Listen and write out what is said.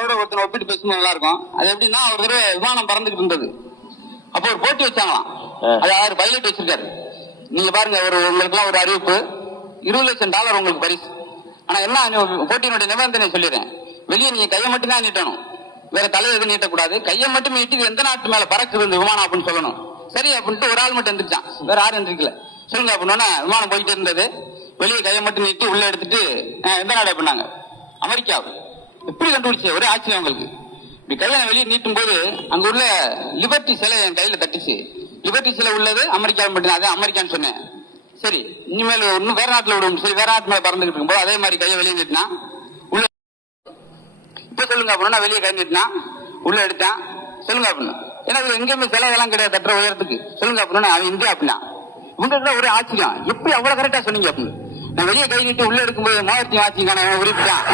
ஒருத்தர் ஒப்பிட்டு பேசும்போது நல்லா இருக்கும். அது எப்படின்னா ஒரு தடவை விமானம் பறந்துகிட்டு இருந்தது. அப்போ ஒரு போட்டி வச்சாங்களாம். அது பைலட் வச்சிருக்காரு. நீங்க பாருங்க, உங்களுக்கு எல்லாம் ஒரு அறிவிப்பு, $20 லட்சம் உங்களுக்கு பரிசு. ஆனா என்ன போட்டியினுடைய நிபந்தனை சொல்லிடுறேன். வெளியே நீங்க கையை மட்டும் தான் நீட்டணும், வேற தலையை எதுவும் நீட்டக்கூடாது. கையை மட்டும் நீட்டி எந்த நாட்டு மேல பறக்குது இந்த விமானம் அப்படின்னு சொல்லணும். சரி அப்படின்ட்டு ஒரு ஆள் மட்டும் எந்திரிச்சான், வேற யாரும் எந்திரிக்கல. சொல்லுங்க அப்படின்னா விமானம் போயிட்டு இருந்தது. வெளியே கையை மட்டும் நீட்டி உள்ள எடுத்துட்டு எந்த நாடு அப்படின்னாங்க, அமெரிக்காவு. எப்படி கண்டுபிடிச்சு ஒரே ஆச்சரியம் உங்களுக்கு. இப்படி கையை வெளியே நீட்டும் போது அங்க உள்ள லிபர்ட்டி சிலை என் கையில தட்டுச்சு. லிபர்ட்டி சிலை உள்ளது அமெரிக்காவில் மட்டும், அதான் அமெரிக்கான்னு சொன்னேன். சரி இனிமேல் இன்னும் வேற நாட்டுல விடும். சரி வேற நாட்டு மேல பறந்துகிட்டு இருக்கும்போது அதே மாதிரி கையை வெளியே நீட்டினா உள்ள. இப்ப சொல்லுங்க அப்படின்னா வெளியே கை நீட்டினா உள்ள எடுத்தான். சொல்லுங்க அப்படின்னு. ஏன்னா எங்கேயுமே சிலை எல்லாம் கிடையாது தட்டுற உயரத்துக்கு. சொல்லுங்க அப்படின்னா அவன் இந்தியா அப்படின்னா உங்களுக்கு ஒரே ஆச்சரியம். எப்படி அவ்வளவு கரெக்டா சொன்னீங்க அப்படின்னு. நான் வெளியே கை நீட்டி உள்ள எடுக்கும்போது 3000 ஆச்சுங்க உரிப்பிட்டான்.